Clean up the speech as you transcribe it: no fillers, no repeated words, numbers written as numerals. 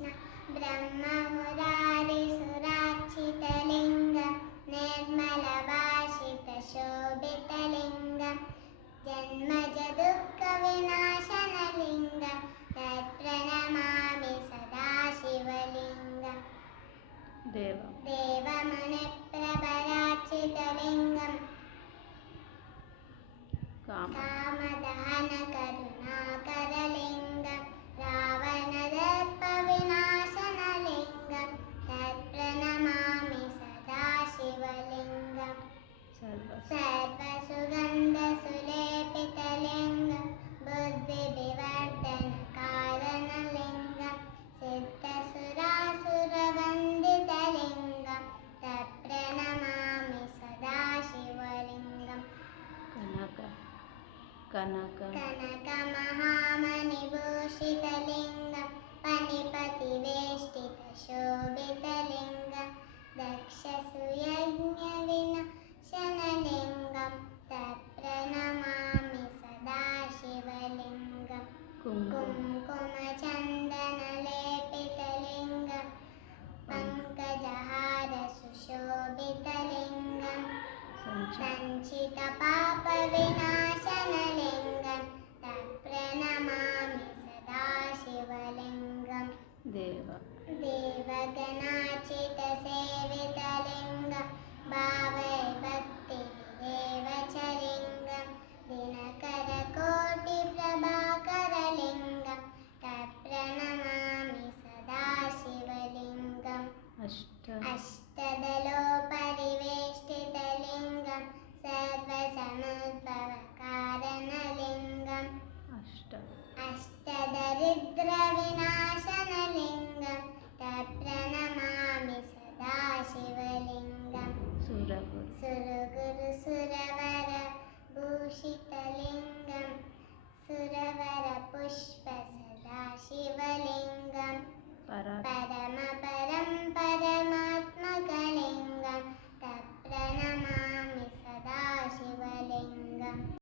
कृष्ण ब्रह्ममुरारिसुरार्चितलिङ्गं निर्मलभाषितशोभितलिङ्गं जन्मजदुःखविनाशनलिङ्गं तत्प्रणमामि सदा शिवलिङ्गम् देवमुनिप्रभरार्चितलिङ्गं कामदहनकरुणाकरलिङ्गं रावणदर्पविनाशनलिङ्गं तत्प्रणमामि सदा शिवलिङ्गम् सर्वसुगन्धसुलेपितलिङ्गं बुद्धिविवर्धनकारणलिङ्गं सिद्धसुरासुरवन्दितलिङ्गं तत्प्रणमामि सदा शिवलिङ्गम् कनकमहामणिभूषितलिङ्गं फणिपतिवेष्टितशोभितलिङ्गं दक्षसुयज्ञविनाशनलिङ्गं तत्प्रणमामि सदा शिवलिङ्गम् कुङ्कुमचन्दनलेपितलिङ्गं पङ्कजहारसुशोभितलिङ्गं सञ्चितपापविनाशनलिङ्गं तत्प्रणमामि सदा शिवलिङ्गम् देवगणा